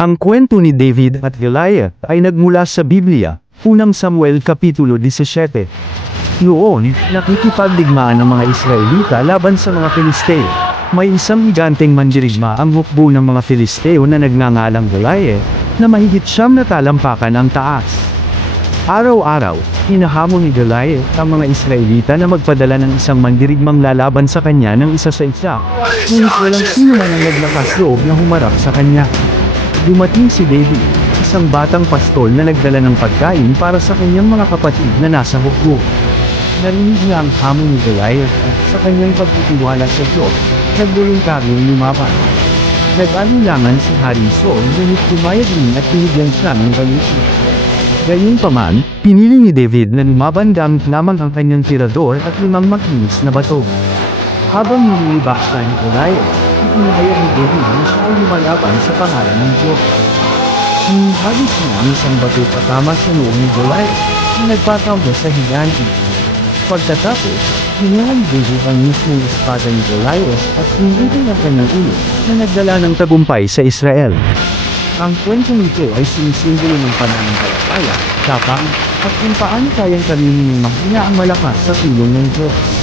Ang kwento ni David at Goliath ay nagmula sa Biblia, unang Samuel Kapitulo 17. Noon, nakikipagdigmaan ang mga Israelita laban sa mga Filisteo. May isang higanteng mandirigma ang hukbo ng mga Filisteo na nagngangalang Goliath, na mahigit 9 na talampakan ang taas. Araw-araw, hinahamon ni Goliath ang mga Israelita na magpadala ng isang mandirigmang lalaban sa kanya ng isa sa isa. Ngunit walang sino man ang naglakas loob na humarap sa kanya. Dumating si David, isang batang pastol na nagdala ng pagkain para sa kanyang mga kapatid na nasa hukbo. Narinig niya ang hamon ni Goliath at sa kanyang pagtitiwala sa Diyos, nagboluntaryong lumaban. Nag-alinlangan si Hari Saul ngunit pumayag din at pinigyan siya ng gamitin. Gayunpaman, pinili ni David na lumaban gamit lamang ang kanyang tirador at 5 makinis na bato. Habang nililibak siya ni Goliath, ipinahayag ni David na siya ay lumalaban sa pangalan ng Diyos. Hinihagis niya ang isang bato patama sa noo ni Goliath na nagpatawda sa higante. Pagkatapos, hinuha ni David ang mismong espada ni Goliath at hinihitin ang kanyang ulo na nagdala ng tagumpay sa Israel. Ang kwentong ito ay sinisimbolo ng pananampalataya, tapang, at kung paano kayang kaminin ng mahina ang malakas sa tulong ng Diyos.